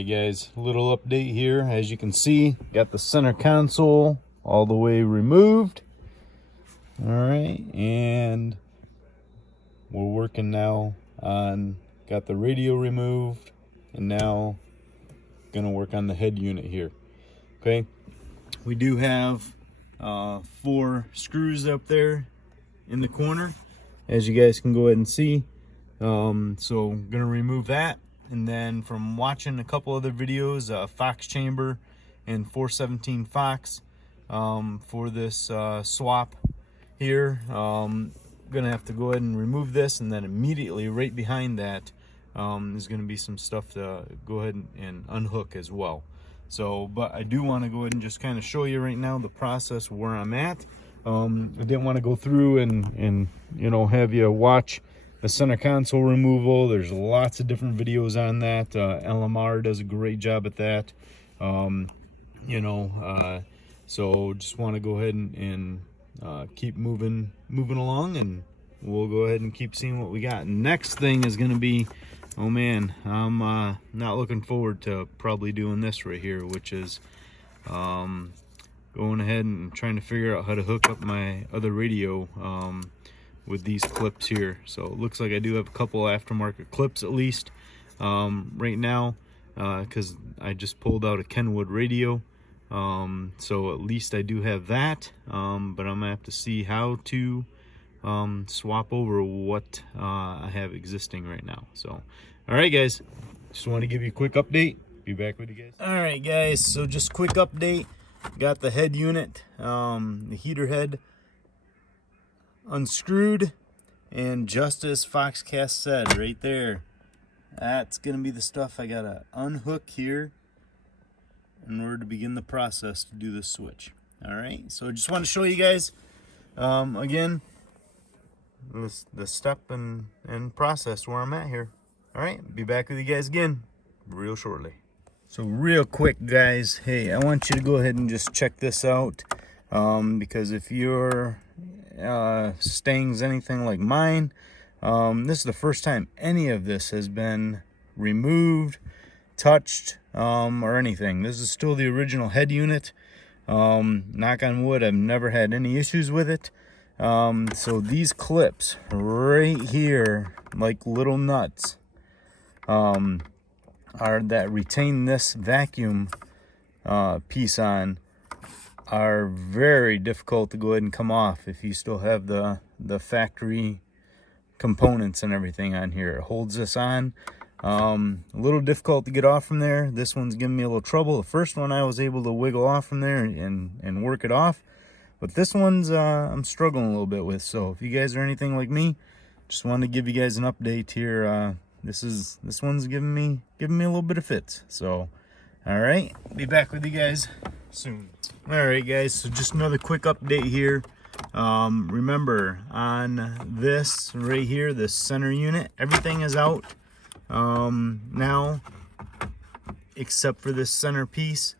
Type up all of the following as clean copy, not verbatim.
right guys, a little update here. As you can see, got the center console all the way removed. All right, and we're working now on, got the radio removed, and now gonna work on the head unit here. Okay, we do have 4 screws up there in the corner, as you guys can go ahead and see. So I'm gonna remove that, and then from watching a couple other videos, Fox chamber and 417 Fox for this swap here, gonna have to go ahead and remove this, and then immediately right behind that is gonna be some stuff to go ahead and unhook as well. So, but I do want to go ahead and just kind of show you right now the process where I'm at. I didn't want to go through and you know, have you watch the center console removal. There's lots of different videos on that. LMR does a great job at that. You know, so just want to go ahead and keep moving along, and we'll go ahead and keep seeing what we got. Next thing is going to be, oh man, I'm not looking forward to probably doing this right here, which is going ahead and trying to figure out how to hook up my other radio with these clips here. So it looks like I do have a couple aftermarket clips at least right now, because I just pulled out a Kenwood radio. So at least I do have that, but I'm gonna have to see how to swap over what I have existing right now. So all right guys, just want to give you a quick update. Be back with you guys. All right guys, so just quick update. Got the head unit, the heater head unscrewed, and just as Foxcast said right there, that's gonna be the stuff I gotta unhook here in order to begin the process to do the switch. All right, so I just want to show you guys again the step and process where I'm at here. All right, be back with you guys again real shortly. So real quick guys, hey, I want you to go ahead and just check this out, because if your stang's anything like mine, this is the first time any of this has been removed, touched, or anything. This is still the original head unit. Knock on wood, I've never had any issues with it. So these clips right here, like little nuts, are that retain this vacuum piece on, are very difficult to go ahead and come off if you still have the factory components and everything on here. It holds this on. A little difficult to get off from there. This one's giving me a little trouble. The first one I was able to wiggle off from there and work it off, but this one's I'm struggling a little bit with. So if you guys are anything like me, just wanted to give you guys an update here. This one's giving me a little bit of fits. So all right, be back with you guys soon. All right guys, so just another quick update here. Remember, on this right here, this center unit, everything is out now except for this center piece.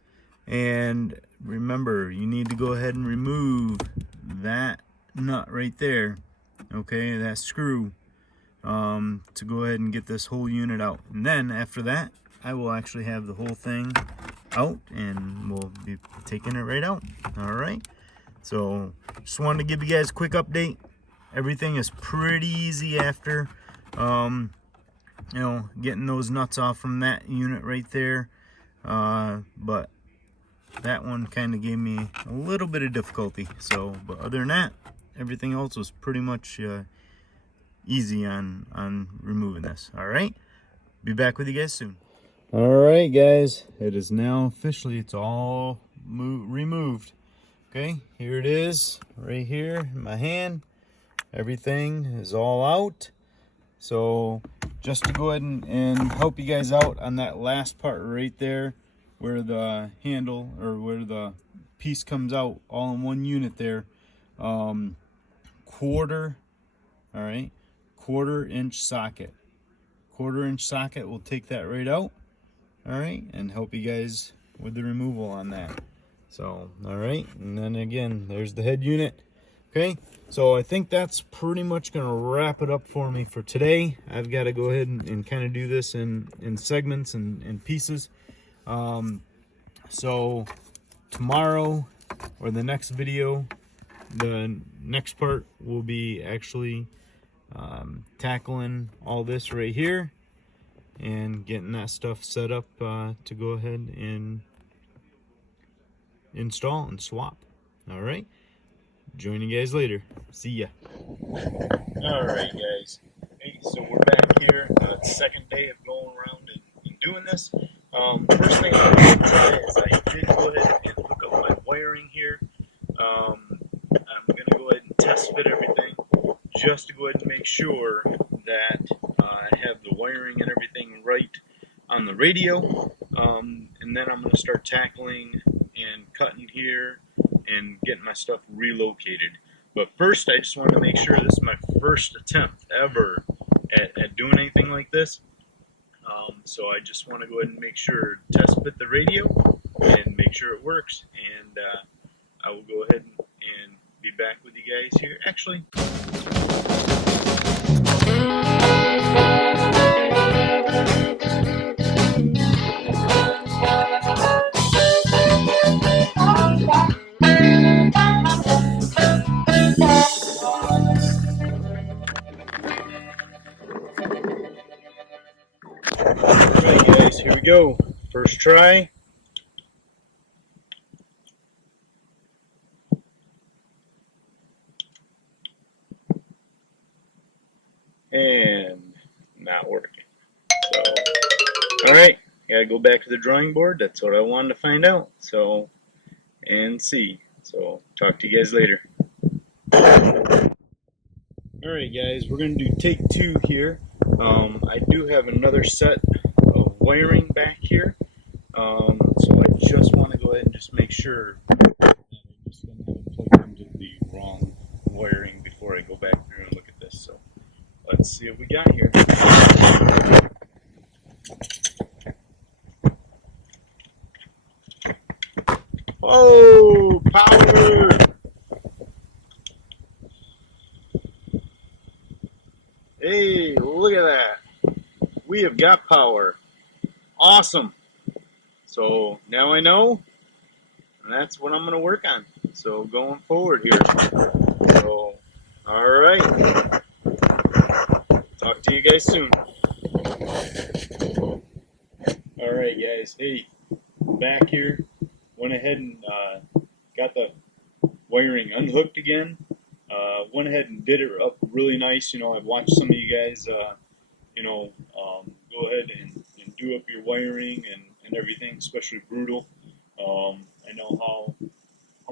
And remember, you need to go ahead and remove that nut right there, okay, that screw, to go ahead and get this whole unit out. And then after that, I will actually have the whole thing out, and we'll be taking it right out. All right, so just wanted to give you guys a quick update. Everything is pretty easy after you know, getting those nuts off from that unit right there, but that one kind of gave me a little bit of difficulty. So, but other than that, everything else was pretty much easy on removing this. All right, be back with you guys soon. All right guys, it is now officially, it's all removed. Okay, here it is right here in my hand. Everything is all out. So just to go ahead and help you guys out on that last part right there, where the handle, or where the piece comes out all in one unit there, quarter, all right, 1/4 inch socket. 1/4 inch socket will take that right out, all right, and help you guys with the removal on that. So all right, and then again, there's the head unit. Okay, so I think that's pretty much gonna wrap it up for me for today. I've got to go ahead and kind of do this in segments and pieces. So tomorrow, or the next video, the next part will be actually tackling all this right here and getting that stuff set up to go ahead and install and swap. All right, join you guys later. See ya. All right, guys. Hey, so we're back here. Second day of going around and doing this. First thing I'm going to try is I did go ahead and hook up my wiring here. I'm going to go ahead and test fit everything just to go ahead and make sure that I have the wiring and everything right on the radio. And then I'm going to start tackling and cutting here and getting my stuff relocated. But first, I just want to make sure this is my first attempt ever at doing anything like this. So I just want to go ahead and make sure, test fit the radio and make sure it works. And I will go ahead and be back with you guys here. Actually, alright guys, here we go. First try. And not working. So, alright, gotta go back to the drawing board. That's what I wanted to find out. So, and see. So, talk to you guys later. Alright guys, we're going to do take two here. I do have another set of wiring back here. So I just want to go ahead and just make sure that I just don't have it plugged into the wrong wiring before I go back through and look at this. So let's see what we got here. Oh, power! Hey, look at that. We have got power. Awesome. So now I know, and that's what I'm going to work on. So going forward here. So, all right. Talk to you guys soon. All right, guys. Hey, back here. Went ahead and got the wiring unhooked again. Went ahead and did it up really nice. You know, I've watched some of you guys, go ahead and do up your wiring and everything, especially brutal. I know how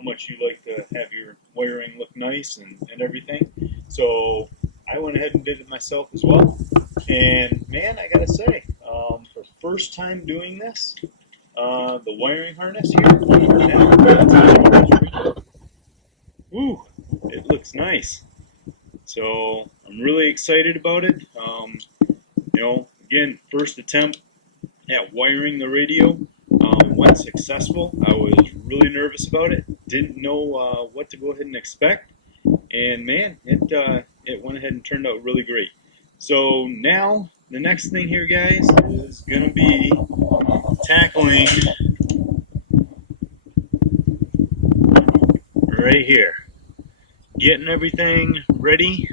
much you like to have your wiring look nice and everything. So I went ahead and did it myself as well. And man, I gotta say, for first time doing this, the wiring harness here, woo, it looks nice. So I'm really excited about it. Again, first attempt at wiring the radio went successful. I was really nervous about it. Didn't know what to go ahead and expect. And man, it went ahead and turned out really great. So now the next thing here, guys, is going to be tackling right here. Getting everything ready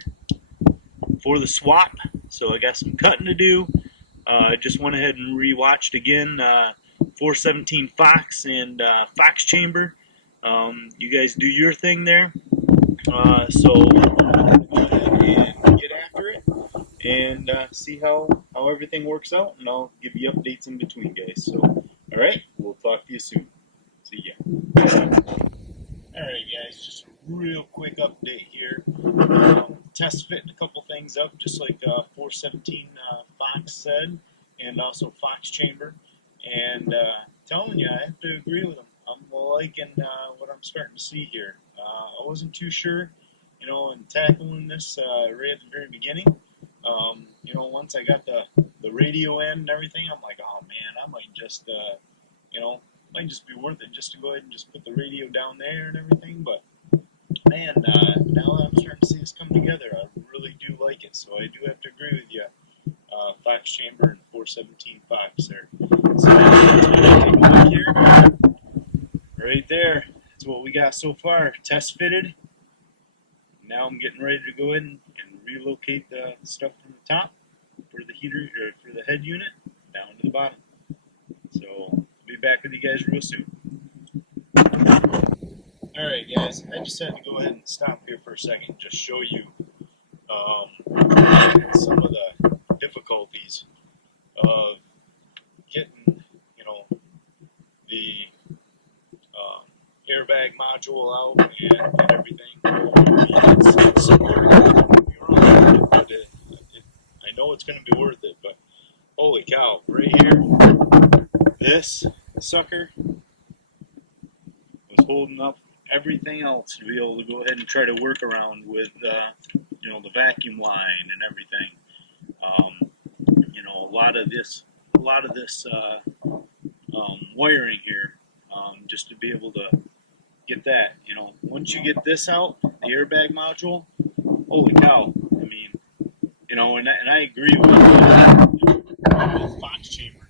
for the swap. So I got some cutting to do. Just went ahead and rewatched again 417 Fox and Fox Chamber. You guys do your thing there. So go ahead and get after it and see how everything works out, and I'll give you updates in between, guys. So, all right, we'll talk to you soon. See ya. All right, guys, just a real quick update here. Test fitting a couple things up, just like 417 Fox said, and also Fox Chamber. And telling you, I have to agree with them. I'm liking what I'm starting to see here. I wasn't too sure, in tackling this right at the very beginning. Once I got the radio in and everything, I'm like, oh man, I might just, might just be worth it just to go ahead and just put the radio down there and everything. But man, now that I'm starting to see this come together, I really do like it. So I do have to agree with you. Fox Chamber and 417 Fox there. So take a look here. Right there. That's what we got so far. Test fitted. Now I'm getting ready to go ahead and relocate the stuff from the top for the heater, or for the head unit, down to the bottom. So I'll be back with you guys real soon. Alright guys, I just had to go ahead and stop here for a second and just show you some of the difficulties of getting, the airbag module out and everything. It's I know it's going to be worth it, but holy cow, right here, this sucker was holding up everything else to be able to go ahead and try to work around with, the vacuum line and everything. A lot of this wiring here, just to be able to get that. Once you get this out, the airbag module, holy cow! I mean, and I agree with Fox chamber.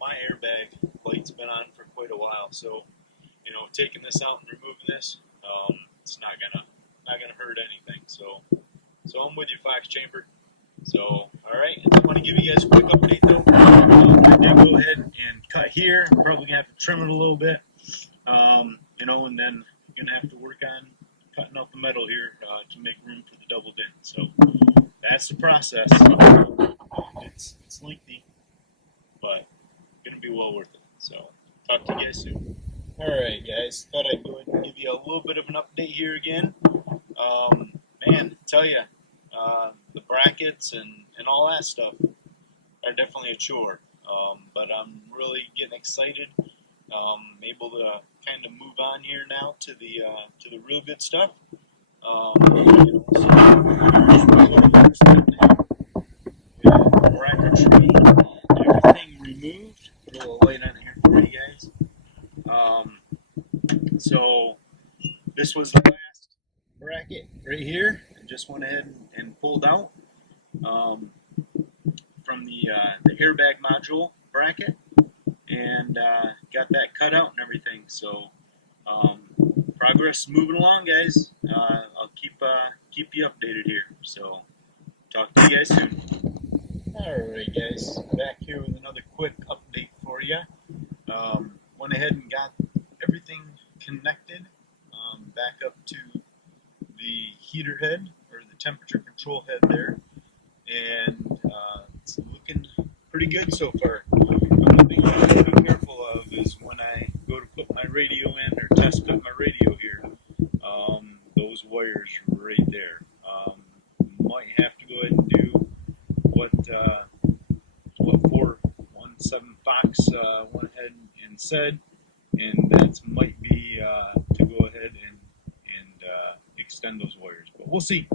My airbag light's been on for quite a while, so taking this out and removing this, it's not gonna hurt anything. So I'm with you, Fox chamber. So all right, I just want to give you guys a quick update though. I did go ahead and cut here. Probably gonna have to trim it a little bit, and then gonna have to work on cutting out the metal here to make room for the double din. So that's the process. It's lengthy, but gonna be well worth it. So talk to you guys soon. Alright guys, thought I'd go ahead and give you a little bit of an update here again. Man, tell you, the brackets and all that stuff are definitely a chore. But I'm really getting excited. Able to kind of move on here now to the real good stuff. So here's what it looks like now. With bracketry and everything removed. Put a little light on here for you guys. So this was the last bracket right here. I just went ahead and pulled out from the airbag module bracket, and got that cut out and everything. So progress moving along, guys. I'll keep you updated here. So talk to you guys soon. Alright guys, back here with another quick update for you. Went ahead and got everything connected back up to the heater head, or the temperature control head there, and it's looking pretty good so far. One thing I have to be careful of is when I go to put my radio in, or test fit my radio here, those wires right there. Might have to go ahead and do what 417 Fox went ahead and said, and that might be to go ahead and extend those wires, but we'll see.